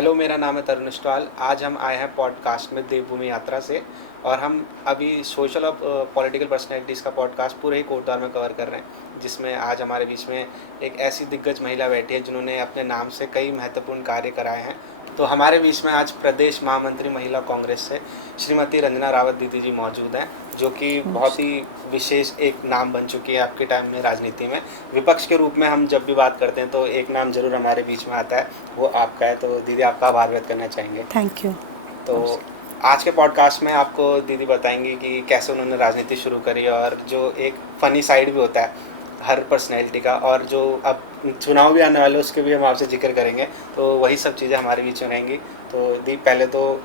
Hello, मेरा नाम है तरुण अष्टवाल। आज हम आए हैं पॉडकास्ट में देवभूमि यात्रा से, और हम अभी सोशल और पॉलिटिकल पर्सनैलिटीज़ का पॉडकास्ट पूरे ही कोटद्वार में कवर कर रहे हैं, जिसमें आज हमारे बीच में एक ऐसी दिग्गज महिला बैठी है जिन्होंने अपने नाम से कई महत्वपूर्ण कार्य कराए हैं। तो हमारे बीच में आज प्रदेश महामंत्री महिला कांग्रेस से श्रीमती रंजना रावत दीदी जी मौजूद हैं, जो कि बहुत ही विशेष एक नाम बन चुकी है आपके टाइम में राजनीति में। विपक्ष के रूप में हम जब भी बात करते हैं तो एक नाम जरूर हमारे बीच में आता है, वो आपका है। तो दीदी, आपका आभार व्यक्त करना चाहेंगे। Thank you. तो आज के पॉडकास्ट में आपको दीदी बताएंगी कि कैसे उन्होंने राजनीति शुरू करी, और जो एक फ़नी साइड भी होता है हर पर्सनैलिटी का, और जो अब चुनाव भी आने वाले उसके भी हम आपसे जिक्र करेंगे। तो वही सब चीज़ें हमारे बीच में रहेंगी। तो दी, पहले तो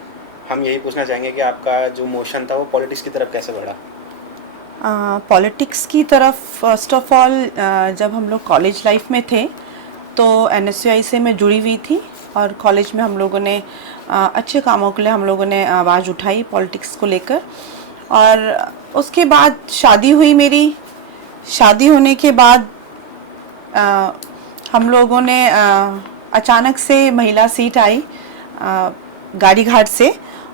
हम यही पूछना चाहेंगे कि आपका जो मोशन था वो पॉलिटिक्स की तरफ कैसे बढ़ा? पॉलिटिक्स की तरफ फर्स्ट ऑफ ऑल जब हम लोग कॉलेज लाइफ में थे तो एनएसयूआई से मैं जुड़ी हुई थी, और कॉलेज में हम लोगों ने अच्छे कामों के लिए हम लोगों ने आवाज़ उठाई पॉलिटिक्स को लेकर। और उसके बाद शादी हुई मेरी। शादी होने के बाद हम लोगों ने अचानक से महिला सीट आई गाड़ी घाट से,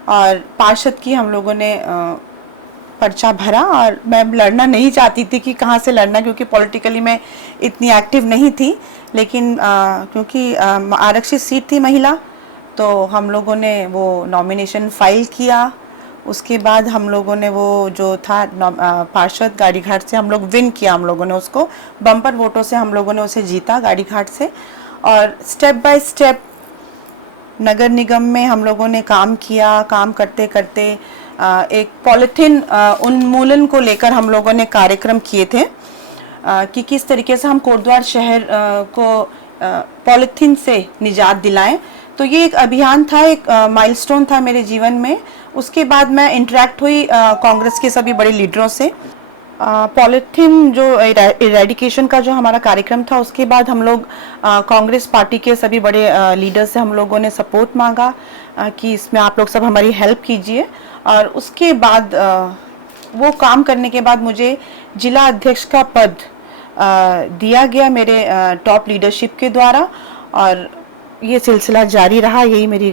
और पार्षद की हम लोगों ने पर्चा भरा। और मैं लड़ना नहीं चाहती थी कि कहाँ से लड़ना, क्योंकि पॉलिटिकली मैं इतनी एक्टिव नहीं थी। लेकिन क्योंकि आरक्षित सीट थी महिला, तो हम लोगों ने वो नॉमिनेशन फाइल किया। उसके बाद हम लोगों ने वो जो था पार्षद गाड़ी घाट से हम लोग विन किया। हम लोगों ने उसको बम्पर वोटों से हम लोगों ने उसे जीता गाड़ी घाट से। और स्टेप बाय स्टेप नगर निगम में हम लोगों ने काम किया। काम करते करते एक पॉलिथीन उन्मूलन को लेकर हम लोगों ने कार्यक्रम किए थे कि किस तरीके से हम कोटद्वार शहर को पॉलिथीन से निजात दिलाएं। तो ये एक अभियान था, एक माइलस्टोन था मेरे जीवन में। उसके बाद मैं इंटरेक्ट हुई कांग्रेस के सभी बड़े लीडरों से। पॉलिथीन जो इरेडिकेशन का जो हमारा कार्यक्रम था, उसके बाद हम लोग कांग्रेस पार्टी के सभी बड़े लीडर से हम लोगों ने सपोर्ट मांगा कि इसमें आप लोग सब हमारी हेल्प कीजिए। और उसके बाद वो काम करने के बाद मुझे जिला अध्यक्ष का पद दिया गया मेरे टॉप लीडरशिप के द्वारा, और ये सिलसिला जारी रहा। यही मेरी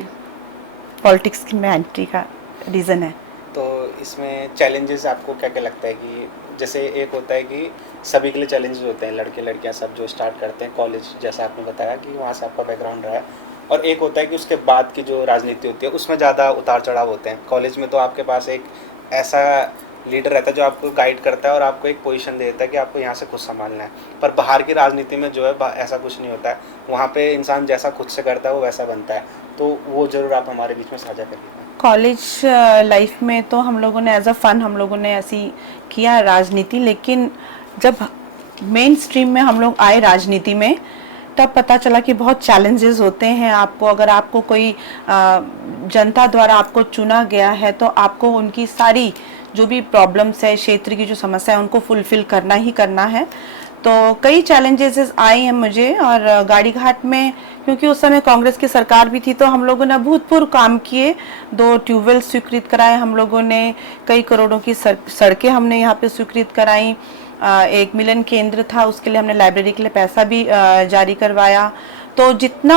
पॉलिटिक्स में एंट्री का रीज़न है। तो इसमें चैलेंजेस आपको क्या क्या लगता है कि जैसे एक होता है कि सभी के लिए चैलेंजेस होते हैं, लड़के लड़कियां सब जो स्टार्ट करते हैं कॉलेज, जैसा आपने बताया कि वहाँ से आपका बैकग्राउंड रहा है, और एक होता है कि उसके बाद की जो राजनीति होती है उसमें ज़्यादा उतार चढ़ाव होते हैं। कॉलेज में तो आपके पास एक ऐसा लीडर रहता है जो आपको गाइड करता है और आपको एक पोजीशन दे देता है कि आपको यहाँ से खुद संभालना है। पर बाहर की राजनीति में जो है ऐसा कुछ नहीं होता है। वहाँ पे इंसान जैसा खुद से करता है वो वैसा बनता है। तो वो ज़रूर आप हमारे बीच में साझा करिए। कॉलेज लाइफ में तो हम लोगों ने एज अ फन हम लोगों ने ऐसी किया राजनीति, लेकिन जब मेन स्ट्रीम में हम लोग आए राजनीति में तब पता चला कि बहुत चैलेंजेस होते हैं। आपको अगर आपको कोई जनता द्वारा आपको चुना गया है तो आपको उनकी सारी जो भी प्रॉब्लम्स है, क्षेत्र की जो समस्या है, उनको फुलफिल करना ही करना है। तो कई चैलेंजेस आए हैं मुझे। और गाड़ी घाट में क्योंकि उस समय कांग्रेस की सरकार भी थी, तो हम लोगों ने अभूतपूर्व काम किए। 2 ट्यूबवेल स्वीकृत कराए हम लोगों ने, कई करोड़ों की सड़कें हमने यहाँ पे स्वीकृत कराई। एक मिलन केंद्र था, उसके लिए हमने लाइब्रेरी के लिए पैसा भी जारी करवाया। तो जितना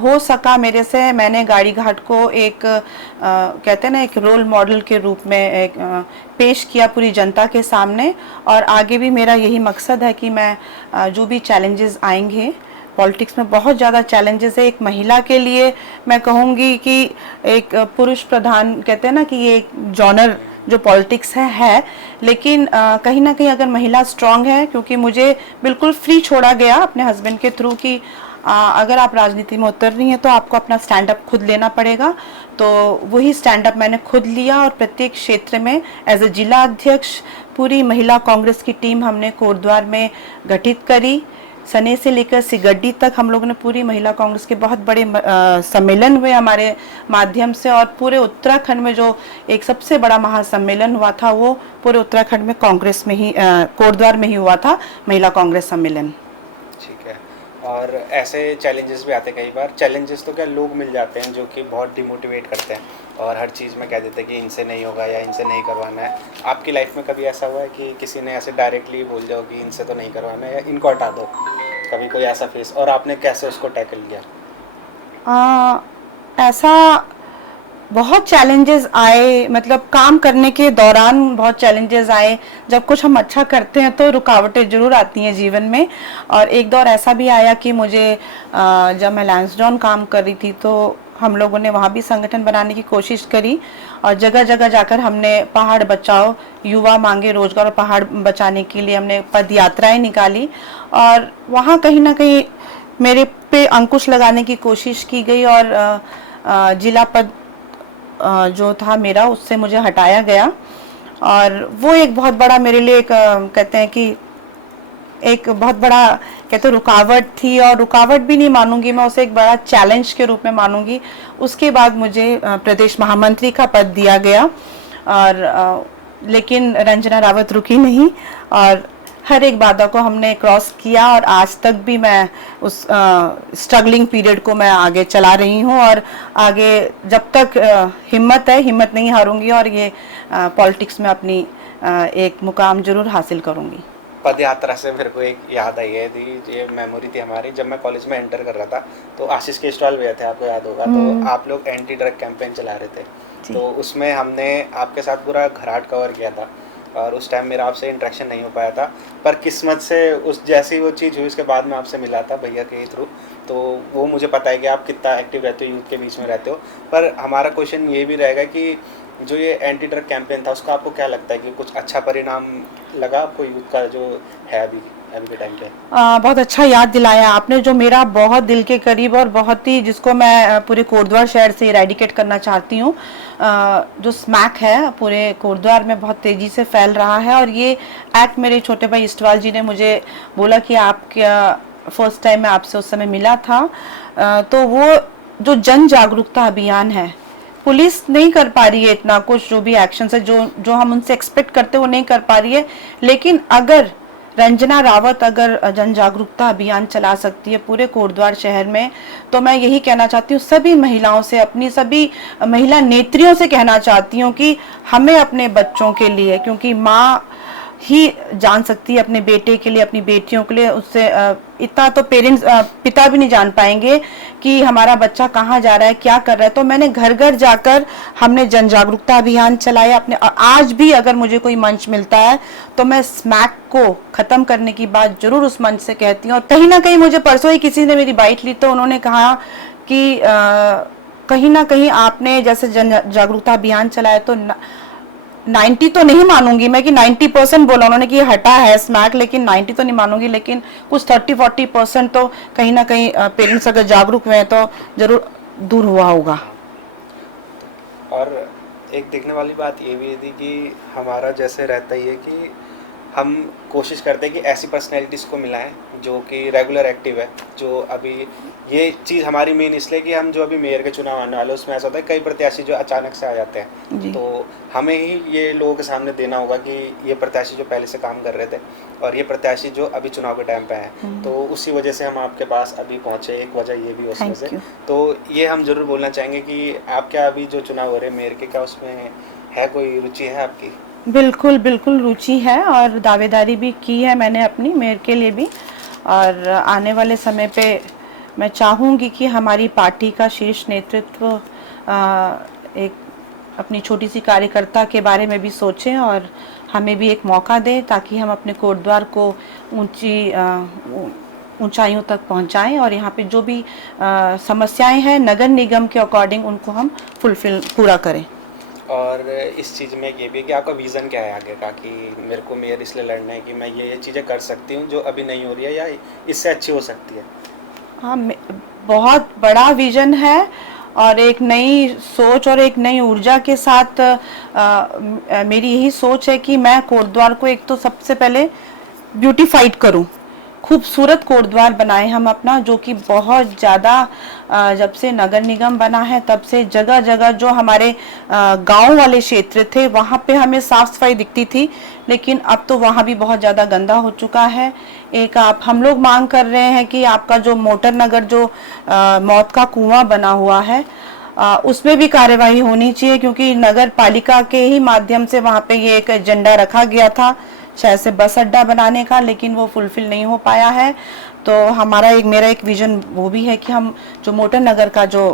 हो सका मेरे से, मैंने गाड़ी घाट को एक कहते हैं ना, एक रोल मॉडल के रूप में एक पेश किया पूरी जनता के सामने। और आगे भी मेरा यही मकसद है कि मैं जो भी चैलेंजेस आएंगे, पॉलिटिक्स में बहुत ज़्यादा चैलेंजेस है। एक महिला के लिए मैं कहूँगी कि एक पुरुष प्रधान कहते हैं ना कि ये एक जॉनर जो पॉलिटिक्स है, लेकिन कहीं ना कहीं अगर महिला स्ट्रांग है, क्योंकि मुझे बिल्कुल फ्री छोड़ा गया अपने हस्बैंड के थ्रू कि अगर आप राजनीति में उतर रही हैं तो आपको अपना स्टैंड अप खुद लेना पड़ेगा। तो वही स्टैंड अप मैंने खुद लिया, और प्रत्येक क्षेत्र में एज ए जिला अध्यक्ष पूरी महिला कांग्रेस की टीम हमने कोटद्वार में गठित करी। सने से लेकर सिगड्डी तक हम लोगों ने पूरी महिला कांग्रेस के बहुत बड़े सम्मेलन हुए हमारे माध्यम से। और पूरे उत्तराखंड में जो एक सबसे बड़ा महासम्मेलन हुआ था, वो पूरे उत्तराखंड में कांग्रेस में ही कोटद्वार में ही हुआ था, महिला कांग्रेस सम्मेलन। ठीक है। और ऐसे चैलेंजेस भी आते हैं कई बार। चैलेंजेस तो क्या लोग मिल जाते हैं जो कि बहुत डिमोटिवेट करते हैं और हर चीज़ में कह देते हैं कि इनसे नहीं होगा या इनसे नहीं करवाना है। आपकी लाइफ में कभी ऐसा हुआ है कि किसी ने ऐसे डायरेक्टली बोल जाओ कि इनसे तो नहीं करवाना है या इनको हटा दो, कभी कोई ऐसा फेस, और आपने कैसे उसको टैकल किया? ऐसा बहुत चैलेंजेस आए, मतलब काम करने के दौरान बहुत चैलेंजेस आए। जब कुछ हम अच्छा करते हैं तो रुकावटें जरूर आती हैं जीवन में। और एक दौर ऐसा भी आया कि मुझे जब मैं लैंसडाउन काम कर रही थी तो हम लोगों ने वहाँ भी संगठन बनाने की कोशिश करी और जगह जगह जाकर हमने पहाड़ बचाओ, युवा मांगे रोजगार और पहाड़ बचाने के लिए हमने पद यात्राएं निकाली। और वहाँ कहीं ना कहीं मेरे पे अंकुश लगाने की कोशिश की गई और जिला पद जो था मेरा उससे मुझे हटाया गया। और वो एक बहुत बड़ा मेरे लिए एक कहते हैं कि एक बहुत बड़ा कहते रुकावट थी, और रुकावट भी नहीं मानूंगी मैं उसे, एक बड़ा चैलेंज के रूप में मानूंगी। उसके बाद मुझे प्रदेश महामंत्री का पद दिया गया और लेकिन रंजना रावत रुकी नहीं और हर एक बाधा को हमने क्रॉस किया और आज तक भी मैं उस स्ट्रगलिंग पीरियड को मैं आगे चला रही हूँ। और आगे जब तक हिम्मत है, हिम्मत नहीं हारूंगी और ये पॉलिटिक्स में अपनी एक मुकाम जरूर हासिल करूंगी। पद यात्रा से मेरे को एक याद आई है, ये मेमोरी थी हमारी। जब मैं कॉलेज में एंटर कर रहा था तो आशीष केजरीवाल भैया थे, आपको याद होगा। तो आप लोग एंटी ड्रग कैंपेन चला रहे थे, तो उसमें हमने आपके साथ पूरा घराट कवर किया था और उस टाइम मेरा आपसे इंटरेक्शन नहीं हो पाया था। पर किस्मत से उस जैसी वो चीज़ हुई उसके बाद मैं आपसे मिला था भैया के थ्रू, तो वो मुझे पता है कि आप कितना एक्टिव रहते हो, यूथ के बीच में रहते हो। पर हमारा क्वेश्चन ये भी रहेगा कि जो ये एंटी ड्रग कैंपेन था उसका आपको क्या लगता है कि कुछ अच्छा परिणाम लगा आपको यूथ का जो है अभी के टाइम पे? बहुत अच्छा याद दिलाया आपने, जो मेरा बहुत दिल के करीब और बहुत ही जिसको मैं पूरे कोटद्वार शहर से इरेडिकेट करना चाहती हूँ। जो स्मैक है पूरे कोटद्वार में बहुत तेजी से फैल रहा है और ये एक्ट मेरे छोटे भाई इस्टवाल जी ने मुझे बोला कि आप क्या, फर्स्ट टाइम मैं आपसे उस समय मिला था। तो वो जो जन जागरूकता अभियान है, पुलिस नहीं कर पा रही है इतना कुछ, जो भी एक्शन है जो हम उनसे एक्सपेक्ट करते वो नहीं कर पा रही है। लेकिन अगर रंजना रावत अगर जन जागरूकता अभियान चला सकती है पूरे कोटद्वार शहर में, तो मैं यही कहना चाहती हूँ सभी महिलाओं से, अपनी सभी महिला नेत्रियों से कहना चाहती हूँ कि हमें अपने बच्चों के लिए, क्योंकि माँ ही जान सकती है अपने बेटे के लिए, अपनी बेटियों के लिए, उससे इतना तो पेरेंट्स पिता भी नहीं जान पाएंगे कि हमारा बच्चा कहाँ जा रहा है, क्या कर रहा है। तो मैंने घर घर जाकर हमने जन जागरूकता अभियान चलाया अपने, और आज भी अगर मुझे कोई मंच मिलता है तो मैं स्मैक को खत्म करने की बात जरूर उस मंच से कहती हूँ। और कहीं ना कहीं मुझे परसों ही किसी ने मेरी बाइट ली तो उन्होंने कहा कि कहीं ना कहीं आपने जैसे जन जागरूकता अभियान चलाया तो 90 तो नहीं मानूंगी मैं कि 90% बोला उन्होंने कि हटा है स्मैक, लेकिन 90 तो नहीं मानूंगी, लेकिन कुछ 30-40% तो कहीं ना कहीं पेरेंट्स अगर जागरूक हुए तो जरूर दूर हुआ होगा। और एक देखने वाली बात ये भी थी कि हमारा जैसे रहता ही है कि हम कोशिश करते हैं कि ऐसी पर्सनैलिटीज़ को मिलाएं जो कि रेगुलर एक्टिव है। जो अभी ये चीज़ हमारी मेन इसलिए कि हम जो अभी मेयर के चुनाव आने वाले उसमें ऐसा होता है कई प्रत्याशी जो अचानक से आ जाते हैं, तो हमें ही ये लोगों के सामने देना होगा कि ये प्रत्याशी जो पहले से काम कर रहे थे और ये प्रत्याशी जो अभी चुनाव के टाइम पे हैं, तो उसी वजह से हम आपके पास अभी पहुँचे। एक वजह ये भी उसमें से, तो ये हम ज़रूर बोलना चाहेंगे कि आप क्या अभी जो चुनाव हो रहे हैं मेयर के, क्या उसमें है कोई रुचि है आपकी? बिल्कुल बिल्कुल रुचि है और दावेदारी भी की है मैंने अपनी मेयर के लिए भी। और आने वाले समय पे मैं चाहूँगी कि हमारी पार्टी का शीर्ष नेतृत्व एक अपनी छोटी सी कार्यकर्ता के बारे में भी सोचें और हमें भी एक मौका दें ताकि हम अपने कोटद्वार को ऊंचाइयों तक पहुंचाएं और यहाँ पे जो भी समस्याएं हैं नगर निगम के अकॉर्डिंग उनको हम पूरा करें। और इस चीज़ में ये भी कि आपका विज़न क्या है आगे का, कि मेरे को मेयर इसलिए लड़ना है कि मैं ये चीज़ें कर सकती हूँ जो अभी नहीं हो रही है या इससे अच्छी हो सकती है? हाँ, बहुत बड़ा विजन है और एक नई सोच और एक नई ऊर्जा के साथ मेरी यही सोच है कि मैं कोटद्वार को एक तो सबसे पहले ब्यूटीफाइड करूं, खूबसूरत कोटद्वार बनाए हम अपना, जो कि बहुत ज़्यादा जब से नगर निगम बना है तब से जगह जगह जो हमारे गांव वाले क्षेत्र थे वहाँ पे हमें साफ सफाई दिखती थी, लेकिन अब तो वहाँ भी बहुत ज़्यादा गंदा हो चुका है। एक हम लोग मांग कर रहे हैं कि आपका जो मोटर नगर जो मौत का कुआं बना हुआ है उसमें भी कार्यवाही होनी चाहिए, क्योंकि नगर पालिका के ही माध्यम से वहाँ पे ये एक एजेंडा रखा गया था शायद से बस अड्डा बनाने का, लेकिन वो फुलफिल नहीं हो पाया है। तो मेरा एक विजन वो भी है कि हम जो मोटर नगर का जो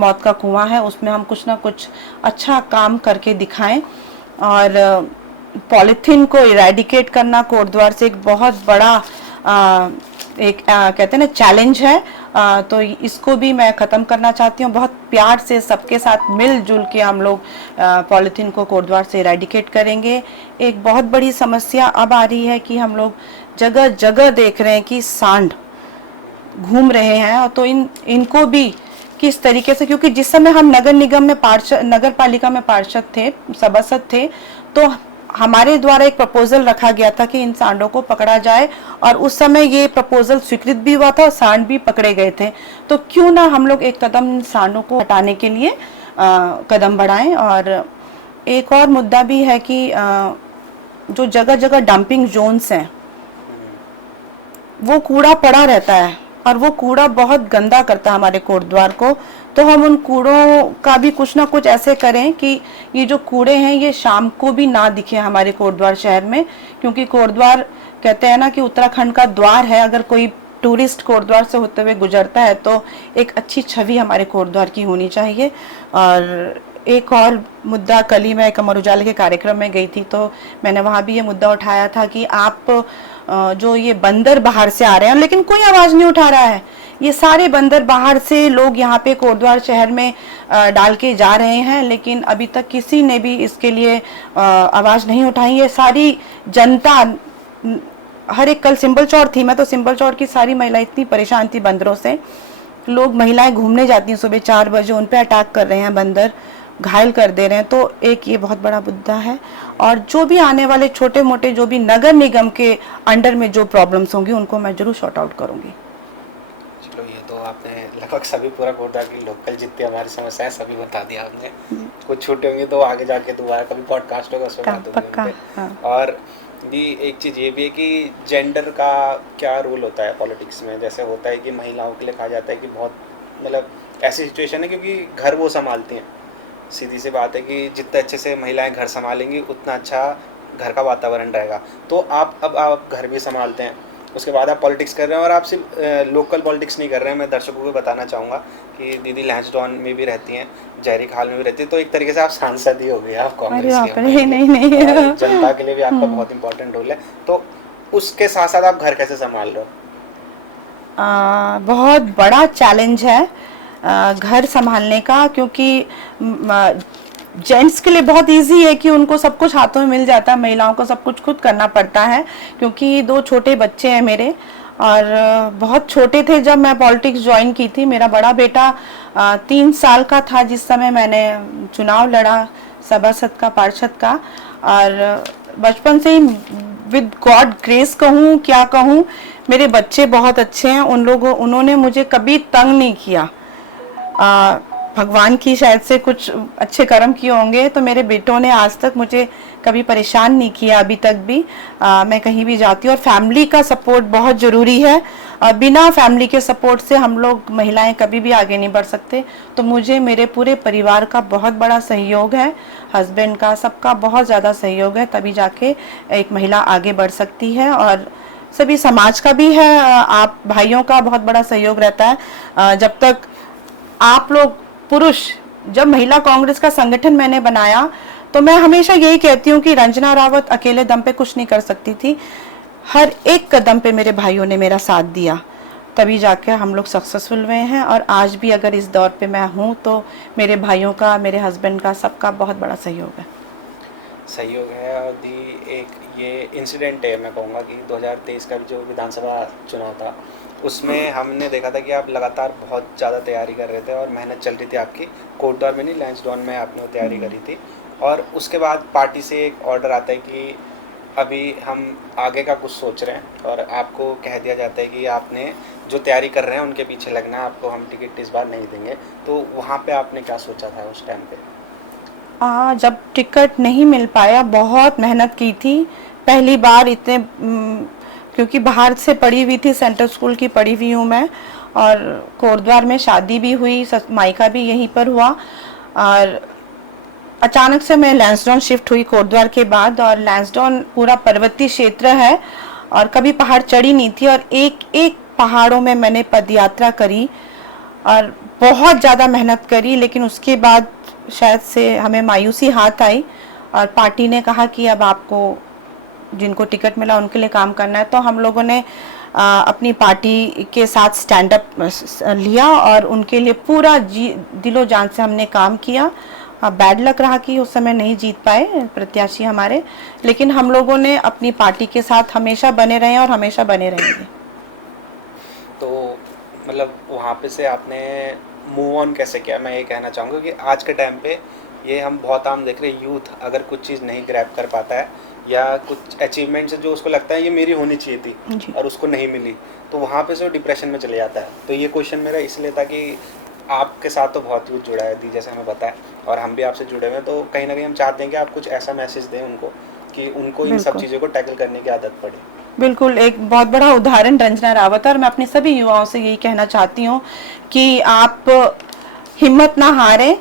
मौत का कुआं है, उसमें हम कुछ ना कुछ अच्छा काम करके दिखाएं। और पॉलीथीन को इरेडिकेट करना कोटद्वार से एक बहुत बड़ा कहते हैं ना चैलेंज है। तो इसको भी मैं ख़त्म करना चाहती हूँ। बहुत प्यार से सबके साथ मिलजुल के हम लोग पॉलीथीन को कोटद्वार से इरेडिकेट करेंगे। एक बहुत बड़ी समस्या अब आ रही है कि हम लोग जगह जगह देख रहे हैं कि सांड घूम रहे हैं, और तो इनको भी किस तरीके से, क्योंकि जिस समय हम नगर निगम में पार्षद, नगर पालिका में पार्षद थे, सभासद थे, तो हमारे द्वारा एक प्रपोजल रखा गया था कि इन सांडों को पकड़ा जाए, और उस समय ये प्रपोजल स्वीकृत भी हुआ था और सांड भी पकड़े गए थे। तो क्यों ना हम लोग एक कदम इन सांडों को हटाने के लिए कदम बढ़ाएं। और एक और मुद्दा भी है कि जो जगह जगह डंपिंग जोन्स हैं, वो कूड़ा पड़ा रहता है और वो कूड़ा बहुत गंदा करता है हमारे कोटद्वार को। तो हम उन कूड़ों का भी कुछ ना कुछ ऐसे करें कि ये जो कूड़े हैं ये शाम को भी ना दिखे हमारे कोटद्वार शहर में, क्योंकि कोटद्वार कहते हैं ना कि उत्तराखंड का द्वार है। अगर कोई टूरिस्ट कोटद्वार से होते हुए गुजरता है तो एक अच्छी छवि हमारे कोटद्वार की होनी चाहिए। और एक और मुद्दा, कल ही मैं अमर उजाला के कार्यक्रम में गई थी तो मैंने वहाँ भी ये मुद्दा उठाया था कि आप जो ये बंदर बाहर से आ रहे हैं, लेकिन कोई आवाज़ नहीं उठा रहा है। ये सारे बंदर बाहर से लोग यहाँ पे कोटद्वार शहर में डाल के जा रहे हैं, लेकिन अभी तक किसी ने भी इसके लिए आवाज़ नहीं उठाई। ये सारी जनता, हर एक, कल सिंबल चौर थी, मैं तो सिंबल चौर की सारी महिलाएं इतनी परेशान थी बंदरों से। लोग, महिलाएं घूमने जाती हैं सुबह 4 बजे, उन पे अटैक कर रहे हैं बंदर, घायल कर दे रहे हैं। तो एक ये बहुत बड़ा मुद्दा है। और जो भी आने वाले छोटे मोटे जो भी नगर निगम के अंडर में जो प्रॉब्लम्स होंगी उनको मैं जरूर शॉर्ट आउट करूंगी। चलो, ये तो आपने लगभग सभी पूरा कोटद्वार की लोकल जितनी हमारी समस्याएं सभी बता दिया आपने। कुछ छूटे होंगे तो आगे जाके दोबारा कभी पॉडकास्ट होगा उसमें बात होगी उन पे। हाँ। और भी एक चीज़ ये भी है कि जेंडर का क्या रोल होता है पॉलिटिक्स में। जैसे होता है कि महिलाओं के लिए कहा जाता है कि बहुत, मतलब ऐसी सिचुएशन है क्योंकि घर वो संभालती हैं। सीधी सी बात है कि जितने अच्छे से महिलाएं घर संभालेंगी उतना अच्छा घर का वातावरण रहेगा। तो आप घर भी संभालते हैं, उसके बाद आप पॉलिटिक्स कर रहे हैं, और आप सिर्फ लोकल पॉलिटिक्स नहीं कर रहे हैं। मैं दर्शकों को बताना चाहूँगा कि दीदी लैंसडाउन में भी रहती हैं, जयरी खाल में भी रहती है, तो एक तरीके से आप सांसद ही हो गए, आप कांग्रेस के। नहीं जनता के लिए भी आपका बहुत इंपॉर्टेंट रोल है। तो उसके साथ साथ आप घर कैसे संभाल रहे हो? बहुत बड़ा चैलेंज है घर संभालने का, क्योंकि जेंट्स के लिए बहुत इजी है कि उनको सब कुछ हाथों में मिल जाता है, महिलाओं को सब कुछ खुद करना पड़ता है। क्योंकि 2 छोटे बच्चे हैं मेरे, और बहुत छोटे थे जब मैं पॉलिटिक्स ज्वाइन की थी। मेरा बड़ा बेटा 3 साल का था जिस समय मैंने चुनाव लड़ा सभासद का, पार्षद का। और बचपन से ही विद गॉड ग्रेस कहूँ क्या कहूँ, मेरे बच्चे बहुत अच्छे हैं। उन्होंने मुझे कभी तंग नहीं किया। भगवान की शायद से कुछ अच्छे कर्म किए होंगे, तो मेरे बेटों ने आज तक मुझे कभी परेशान नहीं किया, अभी तक भी। मैं कहीं भी जाती हूँ, और फैमिली का सपोर्ट बहुत ज़रूरी है। बिना फैमिली के सपोर्ट से हम लोग महिलाएं कभी भी आगे नहीं बढ़ सकते। तो मुझे मेरे पूरे परिवार का बहुत बड़ा सहयोग है, हस्बैंड का, सबका बहुत ज़्यादा सहयोग है, तभी जाके एक महिला आगे बढ़ सकती है। और सभी समाज का भी है, आप भाइयों का बहुत बड़ा सहयोग रहता है। जब तक आप लोग पुरुष, जब महिला कांग्रेस का संगठन मैंने बनाया तो मैं हमेशा यही कहती हूँ कि रंजना रावत अकेले दम पे कुछ नहीं कर सकती थी। हर एक कदम पे मेरे भाइयों ने मेरा साथ दिया, तभी जाके हम लोग सक्सेसफुल हुए हैं। और आज भी अगर इस दौर पे मैं हूँ तो मेरे भाइयों का, मेरे हस्बैंड का, सबका बहुत बड़ा सहयोग है। और एक ये इंसिडेंट है, मैं कहूँगा कि 2023 का जो विधानसभा चुनाव था उसमें हमने देखा था कि आप लगातार बहुत ज़्यादा तैयारी कर रहे थे और मेहनत चल रही थी आपकी। कोटद्वार में नहीं, लैंसडाउन में आपने वो तैयारी करी थी। और उसके बाद पार्टी से एक ऑर्डर आता है कि अभी हम आगे का कुछ सोच रहे हैं, और आपको कह दिया जाता है कि आपने जो तैयारी कर रहे हैं उनके पीछे लगना है, आपको हम टिकट इस बार नहीं देंगे। तो वहाँ पे आपने क्या सोचा था उस टाइम पे? जब टिकट नहीं मिल पाया, बहुत मेहनत की थी पहली बार इतने, क्योंकि बाहर से पढ़ी हुई थी, सेंट्रल स्कूल की पढ़ी हुई हूँ मैं, और कोटद्वार में शादी भी हुई, मायका भी यहीं पर हुआ। और अचानक से मैं लैंसडाउन शिफ्ट हुई कोटद्वार के बाद, और लैंसडाउन पूरा पर्वतीय क्षेत्र है और कभी पहाड़ चढ़ी नहीं थी, और एक एक पहाड़ों में मैंने पदयात्रा करी। और बहुत ज़्यादा मेहनत करी, लेकिन उसके बाद शायद से हमें मायूसी हाथ आई और पार्टी ने कहा कि अब आपको जिनको टिकट मिला उनके लिए काम करना है। तो हम लोगों ने अपनी पार्टी के साथ स्टैंड अप लिया और उनके लिए पूरा दिलो जान से हमने काम किया। बैड लक रहा कि उस समय नहीं जीत पाए प्रत्याशी हमारे, लेकिन हम लोगों ने अपनी पार्टी के साथ हमेशा बने रहे और हमेशा बने रहेंगे। तो मतलब वहाँ पे से आपने मूव ऑन कैसे किया? मैं ये कहना चाहूँगा कि आज के टाइम पे ये हम बहुत आम देख रहे हैं, यूथ अगर कुछ चीज़ नहीं ग्रैब कर पाता है या कुछ अचीवमेंट्स जो उसको लगता है ये मेरी होनी चाहिए थी और उसको नहीं मिली, तो वहाँ पे से वो डिप्रेशन में चले जाता है। तो ये क्वेश्चन मेरा इसलिए था कि आपके साथ तो बहुत यूथ जुड़ा है दी, जैसे हमें पता है, और हम भी आपसे जुड़े हुए हैं, तो कहीं ना कहीं हम चाहते हैं कि आप कुछ ऐसा मैसेज दें उनको कि उनको इन सब बिल्कुल चीज़ों को टैकल करने की आदत पड़े। बिल्कुल, एक बहुत बड़ा उदाहरण रंजना रावत है और मैं अपने सभी युवाओं से यही कहना चाहती हूँ कि आप हिम्मत ना हारें।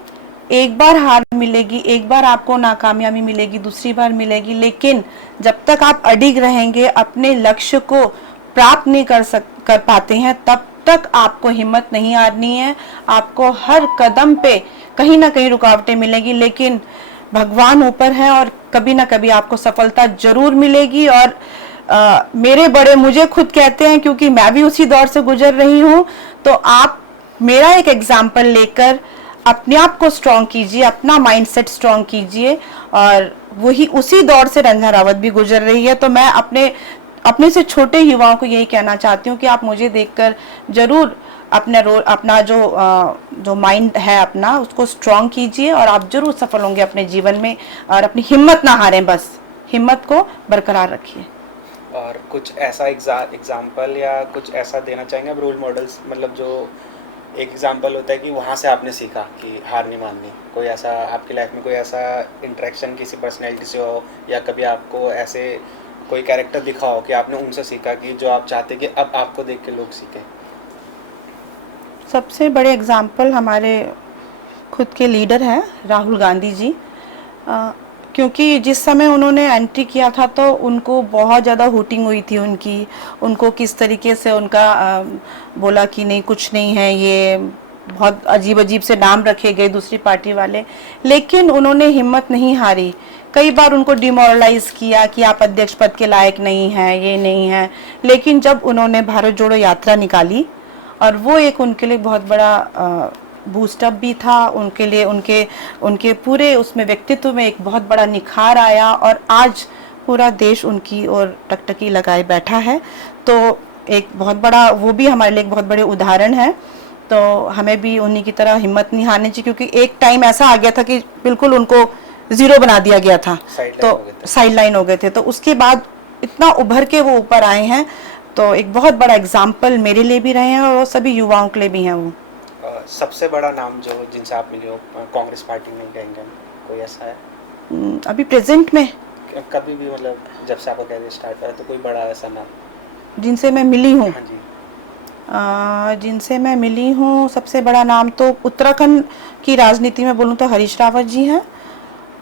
एक बार हार मिलेगी, एक बार आपको नाकामयाबी मिलेगी, दूसरी बार मिलेगी, लेकिन जब तक आप अडिग रहेंगे, अपने लक्ष्य को प्राप्त नहीं कर पाते हैं, तब तक आपको हिम्मत नहीं हारनी है। आपको हर कदम पे कहीं ना कहीं रुकावटें मिलेगी, लेकिन भगवान ऊपर है और कभी ना कभी आपको सफलता जरूर मिलेगी। और मेरे बड़े मुझे खुद कहते हैं, क्योंकि मैं भी उसी दौर से गुजर रही हूँ, तो आप मेरा एक एग्जाम्पल लेकर अपने आप को स्ट्रॉन्ग कीजिए, अपना माइंडसेट स्ट्रॉन्ग कीजिए। और वही उसी दौर से रंजना रावत भी गुजर रही है। तो मैं अपने से छोटे युवाओं को यही कहना चाहती हूँ कि आप मुझे देखकर जरूर अपना जो माइंड है अपना, उसको स्ट्रॉन्ग कीजिए और आप जरूर सफल होंगे अपने जीवन में। और अपनी हिम्मत ना हारें, बस हिम्मत को बरकरार रखिए। और कुछ ऐसा एग्जाम्पल या कुछ ऐसा देना चाहेंगे आप, रोल मॉडल्स, मतलब जो एक एग्जाम्पल होता है कि वहाँ से आपने सीखा कि हार नहीं माननी, कोई ऐसा आपकी लाइफ में कोई ऐसा इंटरेक्शन किसी पर्सनैलिटी से हो, या कभी आपको ऐसे कोई कैरेक्टर दिखा हो कि आपने उनसे सीखा कि जो आप चाहते कि अब आपको देख के लोग सीखें? सबसे बड़े एग्जाम्पल हमारे खुद के लीडर हैं राहुल गांधी जी। क्योंकि जिस समय उन्होंने एंट्री किया था तो उनको बहुत ज़्यादा हूटिंग हुई थी उनको किस तरीके से उनका बोला कि नहीं कुछ नहीं है, ये बहुत अजीब अजीब से नाम रखे गए दूसरी पार्टी वाले, लेकिन उन्होंने हिम्मत नहीं हारी। कई बार उनको डिमोरलाइज किया कि आप अध्यक्ष पद के लायक नहीं हैं, ये नहीं है, लेकिन जब उन्होंने भारत जोड़ो यात्रा निकाली और वो एक उनके लिए बहुत बड़ा बूस्टअप भी था, उनके लिए उनके पूरे उसमें व्यक्तित्व में एक बहुत बड़ा निखार आया और आज पूरा देश उनकी ओर टकटकी लगाए बैठा है। तो एक बहुत बड़ा, वो भी हमारे लिए एक बहुत बड़े उदाहरण है। तो हमें भी उन्हीं की तरह हिम्मत नहीं हारनी चाहिए, क्योंकि एक टाइम ऐसा आ गया था कि बिल्कुल उनको जीरो बना दिया गया था, तो साइड लाइन हो गए थे। तो उसके बाद इतना उभर के वो ऊपर आए हैं, तो एक बहुत बड़ा एग्जाम्पल मेरे लिए भी रहे हैं और वो सभी युवाओं के लिए भी हैं। वो सबसे बड़ा नाम जो जिनसे आप मिले हो कांग्रेस पार्टी में, कहेंगे कोई ऐसा है अभी प्रेजेंट में? कभी भी, मतलब जब से आपका कैरियर स्टार्ट हुआ, तो कोई बड़ा ऐसा नाम जिनसे मैं मिली हूँ? हाँ जी। जिनसे मैं मिली हूँ सबसे बड़ा नाम तो उत्तराखंड की राजनीति में बोलूँ तो हरीश रावत जी हैं,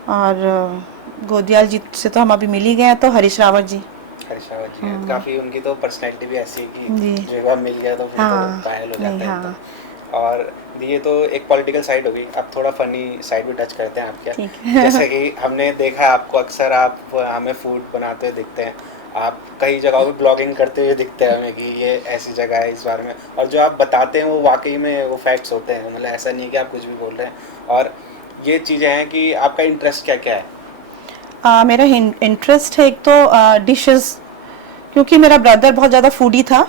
और गोदियाल जी से तो हम अभी मिल ही गए हैं, तो हरीश रावत जी। हरीश रावत जी हैं, काफ़ी उनकी तो पर्सनैलिटी भी ऐसी है कि जो एक बार मिल गया तो फिर हाँ, तो कायल हो जाता है हाँ। तो। और ये तो एक पॉलिटिकल साइड हो गई, अब थोड़ा फनी साइड भी टच करते हैं आप क्या? ठीक है। जैसे कि हमने देखा आपको अक्सर, आप हमें फूड बनाते हुए दिखते हैं, आप कई जगहों पे ब्लॉगिंग करते हुए दिखते हैं हमें कि ये ऐसी जगह है इस बारे में, और जो आप बताते हैं वो वाकई में वो फैक्ट्स होते हैं, मतलब ऐसा नहीं है कि आप कुछ भी बोल रहे हैं। और ये चीज़ें हैं कि आपका इंटरेस्ट क्या क्या है? मेरा इंटरेस्ट है एक तो डिशेस, क्योंकि मेरा ब्रदर बहुत ज़्यादा फूडी था।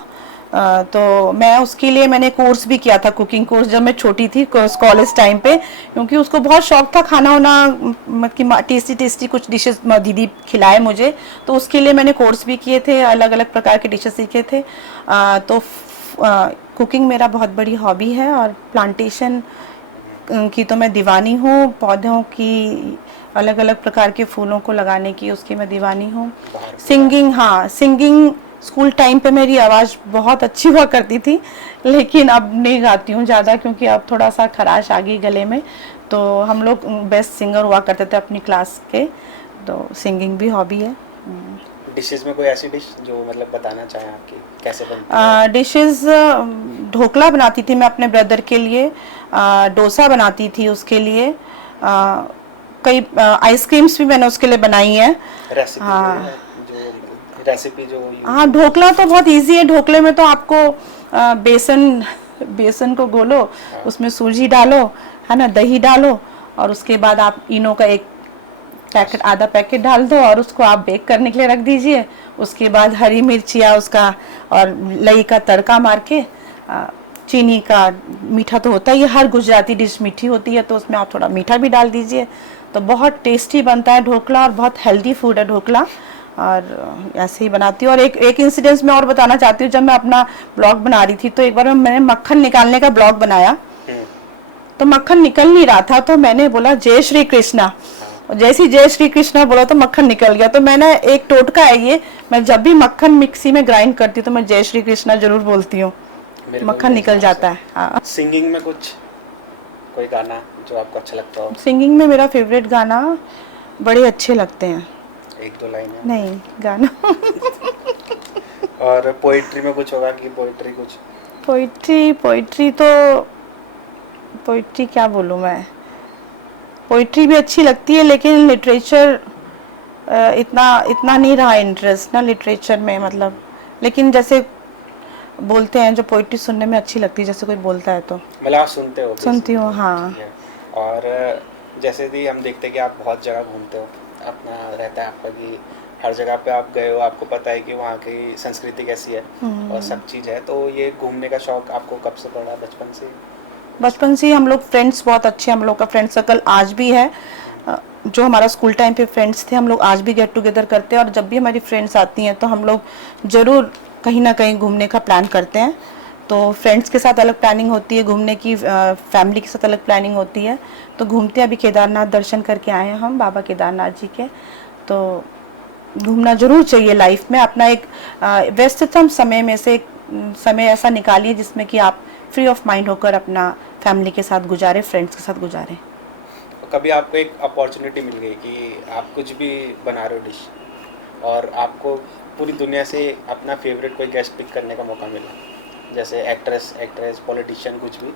तो मैं उसके लिए मैंने कोर्स भी किया था, कुकिंग कोर्स, जब मैं छोटी थी कॉलेज टाइम पे, क्योंकि उसको बहुत शौक था खाना वाना कि टेस्टी टेस्टी कुछ डिशेस दीदी खिलाए मुझे, तो उसके लिए मैंने कोर्स भी किए थे, अलग अलग प्रकार के डिशेस सीखे थे। तो कुकिंग मेरा बहुत बड़ी हॉबी है और प्लांटेशन की तो मैं दीवानी हूँ, पौधों की अलग अलग प्रकार के फूलों को लगाने की उसकी मैं दीवानी हूँ। सिंगिंग, हाँ सिंगिंग स्कूल टाइम पे मेरी आवाज़ बहुत अच्छी हुआ करती थी, लेकिन अब नहीं गाती हूँ ज़्यादा, क्योंकि अब थोड़ा सा खराश आ गई गले में। तो हम लोग बेस्ट सिंगर हुआ करते थे अपनी क्लास के, तो सिंगिंग भी हॉबी है। डिशेस में कोई ऐसी डिश जो मतलब बताना चाहें आपकी कैसे बनती है? डिशेस ढोकला बनाती थी मैं अपने ब्रदर के लिए, डोसा बनाती थी उसके लिए, कई आइसक्रीम्स भी मैंने उसके लिए बनाई हैं। रेसिपी हाँ जो रेसिपी जो हाँ, ढोकला तो बहुत इजी है। ढोकले में तो आपको बेसन बेसन को घोलो, हाँ। उसमें सूजी डालो, है ना, दही डालो, और उसके बाद आप इनो का एक पैकेट, आधा पैकेट डाल दो और उसको आप बेक करने के लिए रख दीजिए। उसके बाद हरी मिर्च या उसका और लई का तड़का मार के, चीनी का, मीठा तो होता ही है, हर गुजराती डिश मीठी होती है, तो उसमें आप थोड़ा मीठा भी डाल दीजिए, तो बहुत टेस्टी बनता है ढोकला और बहुत हेल्दी फूड है ढोकला। और ऐसे ही बनाती हूँ। और एक इंसिडेंस मैं और बताना चाहती हूँ। जब मैं अपना ब्लॉग बना रही थी तो एक बार मैंने मक्खन निकालने का ब्लॉग बनाया, तो मक्खन निकल नहीं रहा था, तो मैंने बोला जय श्री कृष्णा, और जैसे ही जय श्री कृष्णा बोला तो मक्खन निकल गया। तो मैंने एक टोटका है ये, मैं जब भी मक्खन मिक्सी में ग्राइंड करती हूँ तो मैं जय श्री कृष्णा जरूर बोलती हूँ, मक्खन निकल जाता है। हाँ। सिंगिंग में कुछ कोई गाना जो आपको अच्छा लगता हो? सिंगिंग में मेरा फेवरेट गाना बड़े अच्छे लगते हैं। एक दो लाइनें? नहीं, गाना और पोइट्री में कुछ होगा कि पोइट्री कुछ? पोइट्री तो पोइट्री क्या बोलूँ मैं, पोइट्री भी अच्छी लगती है, लेकिन लिटरेचर इतना इतना नहीं रहा इंटरेस्ट ना लिटरेचर में, मतलब। लेकिन जैसे बोलते हैं जो पोइट्री सुनने में अच्छी लगती है, जैसे कोई बोलता है तो मतलब आप सुनते हो? सुनती हूँ, हाँ। ठीक है। और जैसे कि हम देखते हैं कि आप बहुत जगह घूमते हो, अपना रहता है आपका कि हर जगह पे आप गए हो, आपको पता है कि वहाँ की संस्कृति कैसी है और सब चीज़ है, तो ये घूमने का शौक आपको कब से पड़ा? बचपन से? बचपन से ही हम लोग फ्रेंड्स बहुत अच्छे, हम लोग का फ्रेंड सर्कल आज भी है। जो हमारा स्कूल टाइम पे फ्रेंड्स थे, हम लोग आज भी गेट टुगेदर करते हैं, और जब भी हमारी फ्रेंड्स आती हैं तो हम लोग ज़रूर कहीं ना कहीं घूमने का प्लान करते हैं। तो फ्रेंड्स के साथ अलग प्लानिंग होती है घूमने की, फैमिली के साथ अलग प्लानिंग होती है। तो घूमते अभी केदारनाथ दर्शन करके आए हैं हम, बाबा केदारनाथ जी के। तो घूमना जरूर चाहिए लाइफ में। अपना एक व्यस्ततम समय में से एक समय ऐसा निकालिए जिसमें कि आप फ्री ऑफ माइंड होकर अपना फैमिली के साथ गुजारें, फ्रेंड्स के साथ गुजारें। कभी आपको एक अपॉर्चुनिटी मिल गई कि आप कुछ भी बना रहे हो डिश, और आपको पूरी दुनिया से अपना फेवरेट कोई गेस्ट पिक करने का मौका मिला, जैसे एक्ट्रेस पॉलिटिशियन कुछ भी,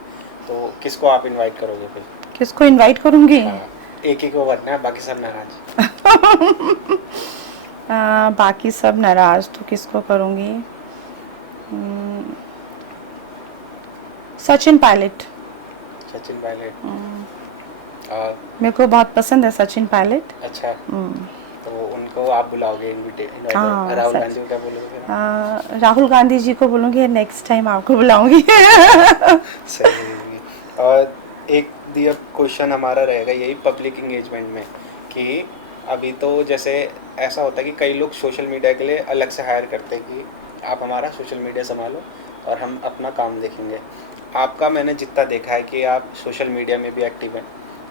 तो किसको आप इनवाइट करोगे फिर? किसको इनवाइट करूंगी? हाँ, एक ही को बनना है, बाकी सब नाराज। बाकी सब नाराज तो किसको करूंगी? सचिन पायलट। सचिन पायलट? और मेरे को बहुत पसंद है सचिन पायलट। अच्छा, तो उनको आप बुलाओगे? इनविटेशन? हाँ, राहुल गांधी को क्या बोलोगे फिर? राहुल गांधी जी को बोलूंगी, नेक्स्ट टाइम आपको बुलाऊंगी। सही। और एक दिया क्वेश्चन हमारा रहेगा यही पब्लिक इंगेजमेंट में, कि अभी तो जैसे ऐसा होता है कि कई लोग सोशल मीडिया के लिए अलग से हायर करते हैं कि आप हमारा सोशल मीडिया संभालो और हम अपना काम देखेंगे। आपका मैंने जितना देखा है कि आप सोशल मीडिया में भी एक्टिव हैं,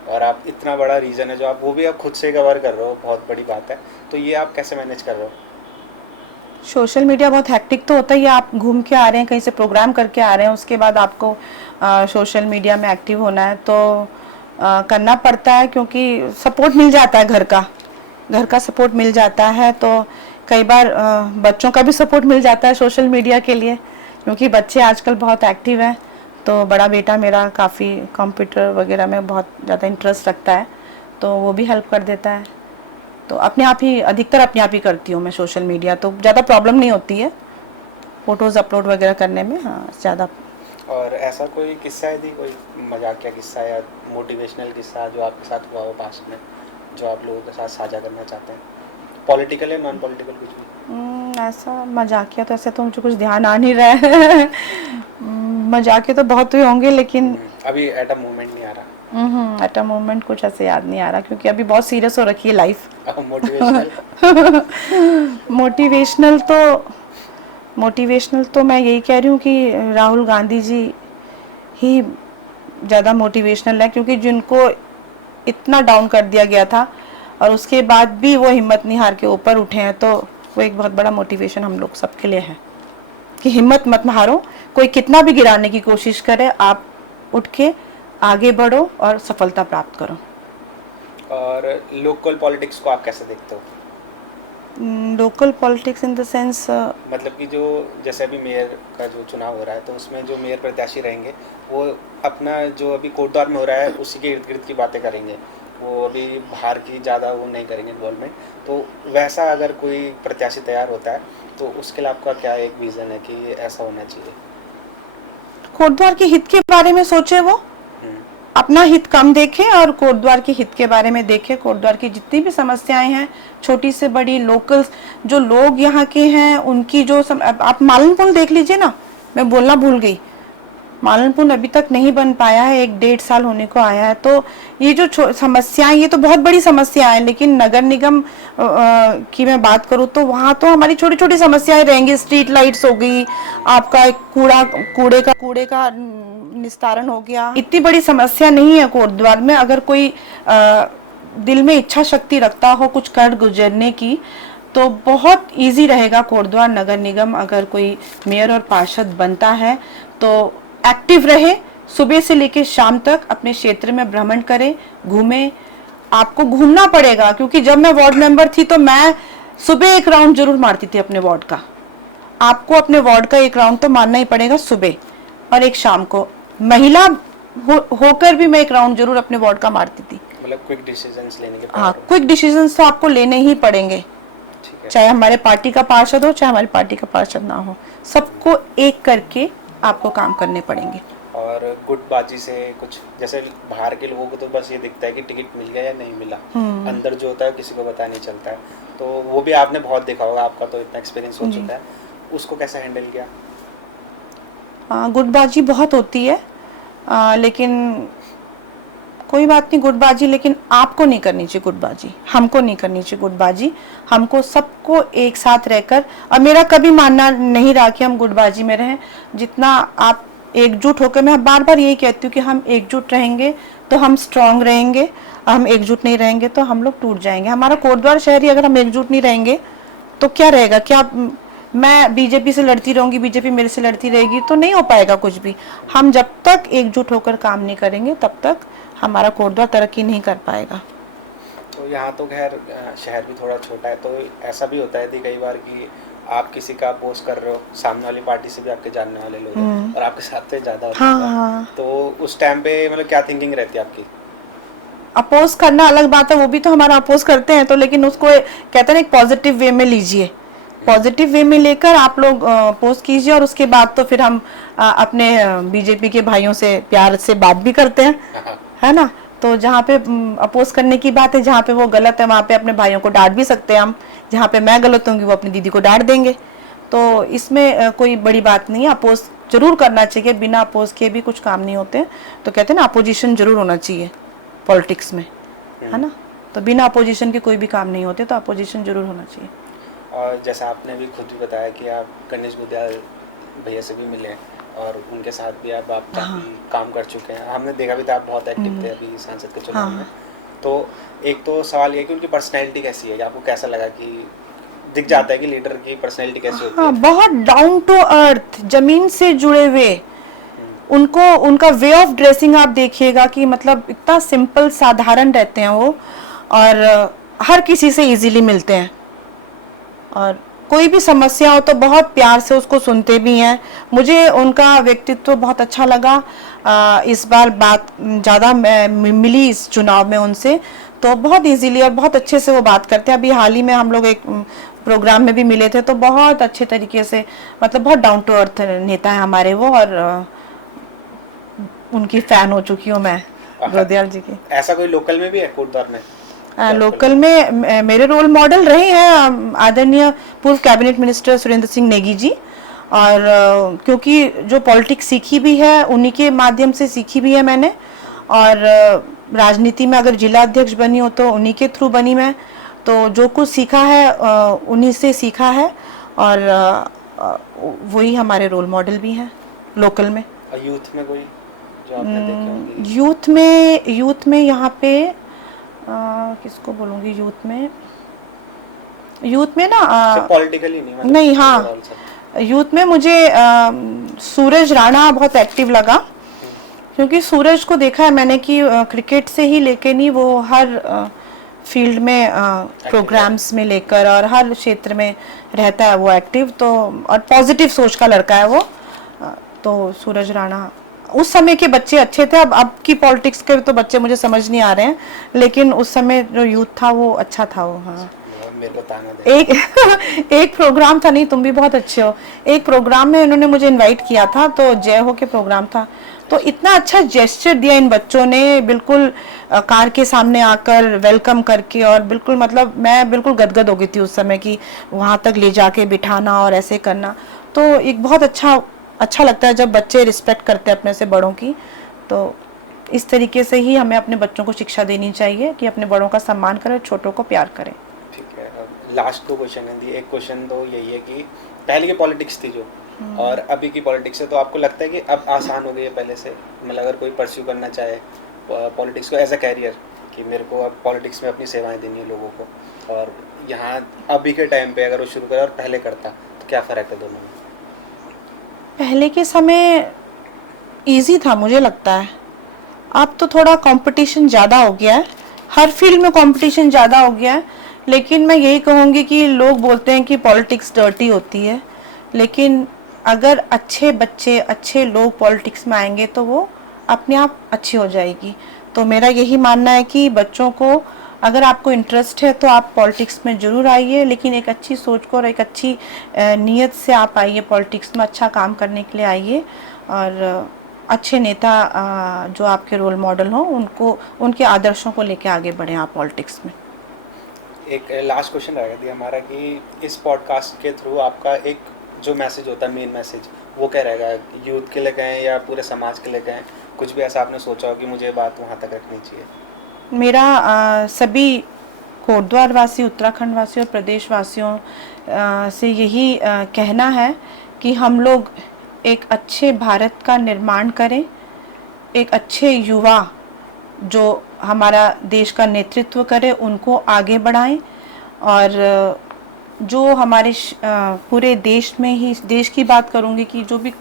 और आप इतना बड़ा रीज़न है जो आप वो भी आप खुद से कवर कर रहे हो, बहुत बड़ी बात है। तो ये आप कैसे मैनेज कर रहे हो? सोशल मीडिया बहुत हैक्टिक तो होता ही है। आप घूम के आ रहे हैं, कहीं से प्रोग्राम करके आ रहे हैं, उसके बाद आपको सोशल मीडिया में एक्टिव होना है, तो करना पड़ता है, क्योंकि सपोर्ट मिल जाता है, घर का सपोर्ट मिल जाता है। तो कई बार बच्चों का भी सपोर्ट मिल जाता है सोशल मीडिया के लिए, क्योंकि बच्चे आजकल बहुत एक्टिव हैं। तो बड़ा बेटा मेरा काफ़ी कंप्यूटर वगैरह में बहुत ज़्यादा इंटरेस्ट रखता है, तो वो भी हेल्प कर देता है। तो अपने आप ही, अधिकतर अपने आप ही करती हूँ मैं सोशल मीडिया, तो ज़्यादा प्रॉब्लम नहीं होती है फ़ोटोज़ अपलोड वगैरह करने में, हाँ ज़्यादा। और ऐसा कोई किस्सा है, कोई मजाकिया किस्सा या मोटिवेशनल किस्सा जो आपके साथ हुआ हो पास्ट में, जो आप लोगों के साथ साझा करना चाहते हैं? पॉलिटिकल या नॉन पॉलिटिकल, कुछ भी? ऐसा मजाकिया तो ऐसे तो मुझे कुछ ध्यान आ नहीं रहा है। मजाकिया तो बहुत हुए होंगे, लेकिन अभी एट अ मोमेंट नहीं आ रहा। एट अ मोमेंट कुछ ऐसे याद नहीं आ रहा, क्योंकि अभी बहुत सीरियस हो रखी है लाइफ। मोटिवेशनल? मोटिवेशनल तो मैं यही कह रही हूँ कि राहुल गांधी जी ही ज़्यादा मोटिवेशनल है, क्योंकि जिनको इतना डाउन कर दिया गया था और उसके बाद भी वो हिम्मत नहीं हार के ऊपर उठे हैं, तो वो एक बहुत बड़ा मोटिवेशन हम लोग सबके लिए है कि हिम्मत मत हारो। कोई कितना भी गिराने की कोशिश करे, आप उठ के आगे बढ़ो और सफलता प्राप्त करो। और लोकल पॉलिटिक्स को आप कैसे देखते हो? Local politics in the sense, मतलब कि जो जैसे अभी मेयर का जो चुनाव हो रहा है तो उसमें जो मेयर प्रत्याशी रहेंगे वो अपना जो अभी कोटद्वार में हो रहा है उसी के इर्द गिर्द की बातें करेंगे, वो अभी बाहर की ज़्यादा वो नहीं करेंगे इन्वॉल्वमेंट। तो वैसा अगर कोई प्रत्याशी तैयार होता है तो उसके लिए आपका क्या एक विज़न है कि ये ऐसा होना चाहिए? कोटद्वार के हित के बारे में सोचे वो, अपना हित कम देखे और कोटद्वार के हित के बारे में देखे। कोटद्वार की जितनी भी समस्याएं हैं, छोटी से बड़ी, लोकल जो लोग यहाँ के हैं उनकी जो आप मालन पुल देख लीजिए ना, मैं बोलना भूल गई, मालन पुल अभी तक नहीं बन पाया है, 1-1.5 साल होने को आया है। तो ये जो समस्याएं, ये तो बहुत बड़ी समस्या है, लेकिन नगर निगम की मैं बात करूँ तो वहाँ तो हमारी छोटी छोटी समस्याएं रहेंगी। स्ट्रीट लाइट्स हो गई, आपका एक कूड़े का निस्तारण हो गया। इतनी बड़ी समस्या नहीं है कोटद्वार में। अगर कोई दिल में इच्छा शक्ति रखता हो कुछ कर गुजरने की तो बहुत इजी रहेगा कोटद्वार नगर निगम। अगर कोई मेयर और पार्षद बनता है तो एक्टिव रहे, सुबह से लेकर शाम तक अपने क्षेत्र में भ्रमण करे, घूमे। आपको घूमना पड़ेगा, क्योंकि जब मैं वार्ड मेंबर थी तो मैं सुबह एक राउंड जरूर मारती थी अपने वार्ड का। आपको अपने वार्ड का एक राउंड तो मारना ही पड़ेगा सुबह और एक शाम को। महिला होकर भी मैं एक राउंड जरूर अपने वार्ड का मारती थी। मतलब क्विक डिसीजंस लेने के, हाँ, क्विक डिसीजंस तो आपको लेने ही पड़ेंगे, चाहे हमारे पार्टी का पार्षद हो चाहे हमारी पार्टी का पार्षद ना हो, सबको एक करके आपको काम करने पड़ेंगे। और गुटबाजी से कुछ, जैसे बाहर के लोगों को तो बस ये दिखता है कि टिकट मिल गया या नहीं मिला, अंदर जो होता है किसी को पता नहीं चलता है। तो वो भी आपने बहुत देखा होगा, आपका तो इतना एक्सपीरियंस हो चुका है, उसको कैसे हैंडल किया? गुटबाजी बहुत होती है, लेकिन कोई बात नहीं, गुटबाजी लेकिन आपको नहीं करनी चाहिए गुटबाजी, हमको नहीं करनी चाहिए गुटबाजी। हमको सबको एक साथ रहकर, और मेरा कभी मानना नहीं रहा कि हम गुटबाजी में रहें। जितना आप एकजुट होकर, मैं बार बार यही कहती हूँ कि हम एकजुट रहेंगे तो हम स्ट्रांग रहेंगे, हम एकजुट नहीं रहेंगे तो हम लोग टूट जाएंगे। हमारा कोटद्वार शहर ही अगर हम एकजुट नहीं रहेंगे तो क्या रहेगा? क्या मैं बीजेपी से लड़ती रहूंगी, बीजेपी मेरे से लड़ती रहेगी, तो नहीं हो पाएगा कुछ भी। हम जब तक एकजुट होकर काम नहीं करेंगे तब तक हमारा कोटद्वार तरक्की नहीं कर पाएगा। तो यहाँ तो खैर शहर भी थोड़ा छोटा है, तो ऐसा भी होता है कई बार कि आप किसी का अपोज कर रहे हो, सामने वाली पार्टी से भी आपके जानने वाले लोग हैं और आपके साथ से ज़्यादा होता है। हाँ। तो उस टाइम पे मतलब क्या थिंकिंग रहती है आपकी? अपोज करना अलग बात है, वो भी तो हमारा अपोज करते हैं, तो लेकिन उसको कहते हैं ना, एक पॉजिटिव वे में लीजिए, पॉजिटिव वे में लेकर आप लोग अपोज कीजिए। और उसके बाद तो फिर हम अपने बीजेपी के भाइयों से प्यार से बात भी करते हैं, है ना। तो जहाँ पे अपोज करने की बात है, जहाँ पे वो गलत है वहाँ पे अपने भाइयों को डांट भी सकते हैं हम। जहाँ पे मैं गलत होंगी वो अपनी दीदी को डांट देंगे। तो इसमें कोई बड़ी बात नहीं है, अपोज जरूर करना चाहिए, बिना अपोज के भी कुछ काम नहीं होते। तो कहते हैं ना, अपोजिशन जरूर होना चाहिए पॉलिटिक्स में, है ना। तो बिना अपोजिशन के कोई भी काम नहीं होते, तो अपोजिशन जरूर होना चाहिए। और जैसा आपने भी खुद भी बताया कि आप गणेश गुदियाल भैया से भी मिले और उनके साथ भी आप काफ़ी काम कर चुके हैं। हमने देखा भी था आप बहुत एक्टिव थे अभी सांसद के चुनाव में। तो एक तो सवाल ये कि उनकी पर्सनैलिटी कैसी है, आपको कैसा लगा कि दिख जाता है कि लीडर की पर्सनैलिटी कैसी होती है? बहुत डाउन टू अर्थ, जमीन से जुड़े हुए। उनको उनका वे ऑफ ड्रेसिंग आप देखिएगा कि मतलब इतना सिंपल साधारण रहते हैं वो, और हर किसी से इजीली मिलते हैं, और कोई भी समस्या हो तो बहुत प्यार से उसको सुनते भी हैं। मुझे उनका व्यक्तित्व बहुत अच्छा लगा। इस बार बात ज़्यादा मिली इस चुनाव में उनसे, तो बहुत इजीली और बहुत अच्छे से वो बात करते हैं। अभी हाल ही में हम लोग एक प्रोग्राम में भी मिले थे, तो बहुत अच्छे तरीके से, मतलब बहुत डाउन टू अर्थ नेता है हमारे वो, और उनकी फैन हो चुकी हूँ मैं गुदियाल जी की। ऐसा कोई लोकल में भी है कोटद्वार में? लोकल में मेरे रोल मॉडल रहे हैं आदरणीय पूर्व कैबिनेट मिनिस्टर सुरेंद्र सिंह नेगी जी, और क्योंकि जो पॉलिटिक्स सीखी भी है उन्हीं के माध्यम से सीखी भी है मैंने, और राजनीति में अगर जिला अध्यक्ष बनी हो तो उन्हीं के थ्रू बनी मैं। तो जो कुछ सीखा है उन्हीं से सीखा है, और वही हमारे रोल मॉडल भी हैं लोकल में। और यूथ में कोई जो आपने देखे होंगे? यूथ में यहाँ पे किसको बोलूँगी? यूथ में ना पॉलिटिकली नहीं, मतलब नहीं, हाँ, यूथ में मुझे सूरज राणा बहुत एक्टिव लगा, क्योंकि सूरज को देखा है मैंने कि क्रिकेट से ही लेके नहीं, वो हर फील्ड में प्रोग्राम्स में लेकर और हर क्षेत्र में रहता है वो एक्टिव, तो और पॉजिटिव सोच का लड़का है वो। तो सूरज राणा, उस समय के बच्चे अच्छे थे, अब की पॉलिटिक्स के तो बच्चे मुझे समझ नहीं आ रहे हैं, लेकिन उस समय जो यूथ था वो अच्छा था वो। हाँ, मेरे को ताना दे। एक प्रोग्राम था, नहीं तुम भी बहुत अच्छे हो, एक प्रोग्राम में उन्होंने मुझे इनवाइट किया था, तो जय हो के प्रोग्राम था, तो इतना अच्छा जेस्चर दिया इन बच्चों ने, बिल्कुल कार के सामने आकर वेलकम करके, और बिल्कुल मतलब मैं बिल्कुल गदगद हो गई थी उस समय कि वहाँ तक ले जाके बिठाना और ऐसे करना। तो एक बहुत अच्छा लगता है जब बच्चे रिस्पेक्ट करते हैं अपने से बड़ों की। तो इस तरीके से ही हमें अपने बच्चों को शिक्षा देनी चाहिए कि अपने बड़ों का सम्मान करें, छोटों को प्यार करें। ठीक है, अब लास्ट को क्वेश्चन है, एक क्वेश्चन तो यही है कि पहले की पॉलिटिक्स थी जो और अभी की पॉलिटिक्स है, तो आपको लगता है कि अब आसान हो गई है पहले से? मतलब अगर कोई परस्यू करना चाहे पॉलिटिक्स को एज अ कैरियर, कि मेरे को अब पॉलिटिक्स में अपनी सेवाएं देनी है लोगों को, और यहाँ अभी के टाइम पे अगर वो शुरू करे और पहले करता, तो क्या फ़र्क है दोनों में? पहले के समय इजी था मुझे लगता है, अब तो थोड़ा कंपटीशन ज़्यादा हो गया है, हर फील्ड में कंपटीशन ज़्यादा हो गया है। लेकिन मैं यही कहूँगी कि लोग बोलते हैं कि पॉलिटिक्स डर्टी होती है, लेकिन अगर अच्छे बच्चे अच्छे लोग पॉलिटिक्स में आएंगे तो वो अपने आप अच्छी हो जाएगी। तो मेरा यही मानना है कि बच्चों को, अगर आपको इंटरेस्ट है तो आप पॉलिटिक्स में ज़रूर आइए, लेकिन एक अच्छी सोच को और एक अच्छी नीयत से आप आइए पॉलिटिक्स में, अच्छा काम करने के लिए आइए, और अच्छे नेता जो आपके रोल मॉडल हों उनको, उनके आदर्शों को लेके आगे बढ़ें आप पॉलिटिक्स में। एक लास्ट क्वेश्चन रहेगा दी हमारा कि इस पॉडकास्ट के थ्रू आपका एक जो मैसेज होता है, मेन मैसेज, वो क्या रहेगा? यूथ के लिए कहें या पूरे समाज के लिए कहें, कुछ भी ऐसा आपने सोचा हो कि मुझे बात वहाँ तक रखनी चाहिए? मेरा सभी कोटद्वार वासी, उत्तराखंड वासी और प्रदेश वासियों से यही कहना है कि हम लोग एक अच्छे भारत का निर्माण करें, एक अच्छे युवा जो हमारा देश का नेतृत्व करे उनको आगे बढ़ाएं, और जो हमारे पूरे देश में ही, देश की बात करूंगी कि जो भी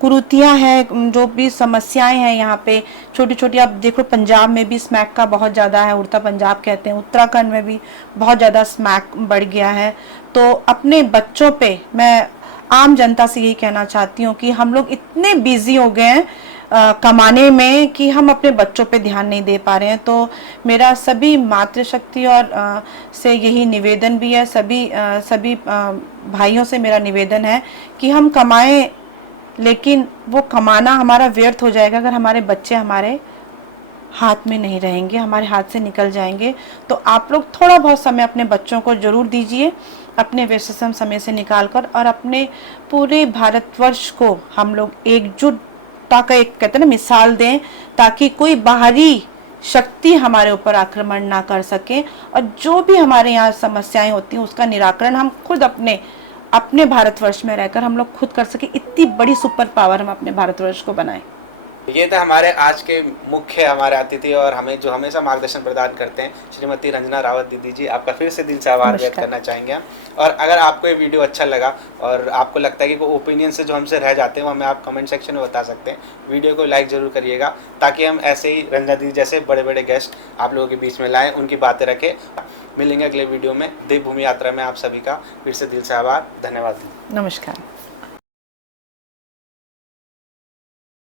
कुरीतियाँ हैं, जो भी समस्याएं हैं यहाँ पे छोटी छोटी, आप देखो पंजाब में भी स्मैक का बहुत ज़्यादा है, उड़ता पंजाब कहते हैं, उत्तराखंड में भी बहुत ज़्यादा स्मैक बढ़ गया है। तो अपने बच्चों पे मैं आम जनता से यही कहना चाहती हूँ कि हम लोग इतने बिजी हो गए हैं कमाने में कि हम अपने बच्चों पे ध्यान नहीं दे पा रहे हैं। तो मेरा सभी मातृशक्ति और से यही निवेदन भी है, सभी भाइयों से मेरा निवेदन है कि हम कमाएं, लेकिन वो कमाना हमारा व्यर्थ हो जाएगा अगर हमारे बच्चे हमारे हाथ में नहीं रहेंगे, हमारे हाथ से निकल जाएंगे। तो आप लोग थोड़ा बहुत समय अपने बच्चों को जरूर दीजिए, अपने व्यस्ततम समय से निकालकर, और अपने पूरे भारतवर्ष को हम लोग एकजुटता का एक कहते हैं ना मिसाल दें, ताकि कोई बाहरी शक्ति हमारे ऊपर आक्रमण ना कर सके, और जो भी हमारे यहाँ समस्याएं होती हैं उसका निराकरण हम खुद अपने भारतवर्ष में रहकर हम लोग खुद कर सके। इतनी बड़ी सुपर पावर हम अपने भारतवर्ष को बनाएं। ये था हमारे आज के मुख्य हमारे अतिथि और हमें जो हमेशा मार्गदर्शन प्रदान करते हैं, श्रीमती रंजना रावत दीदी जी, आपका फिर से दिल से आभार व्यक्त करना चाहेंगे हम। और अगर आपको ये वीडियो अच्छा लगा और आपको लगता है कि कोई ओपिनियन से जो हमसे रह जाते हैं वो हमें आप कमेंट सेक्शन में बता सकते हैं। वीडियो को लाइक ज़रूर करिएगा ताकि हम ऐसे ही रंजना दीदी जैसे बड़े बड़े गेस्ट आप लोगों के बीच में लाएँ, उनकी बातें रखें। मिलेंगे अगले वीडियो में। देवभूमि यात्रा में आप सभी का फिर से दिल से आभार, धन्यवाद। नमस्कार।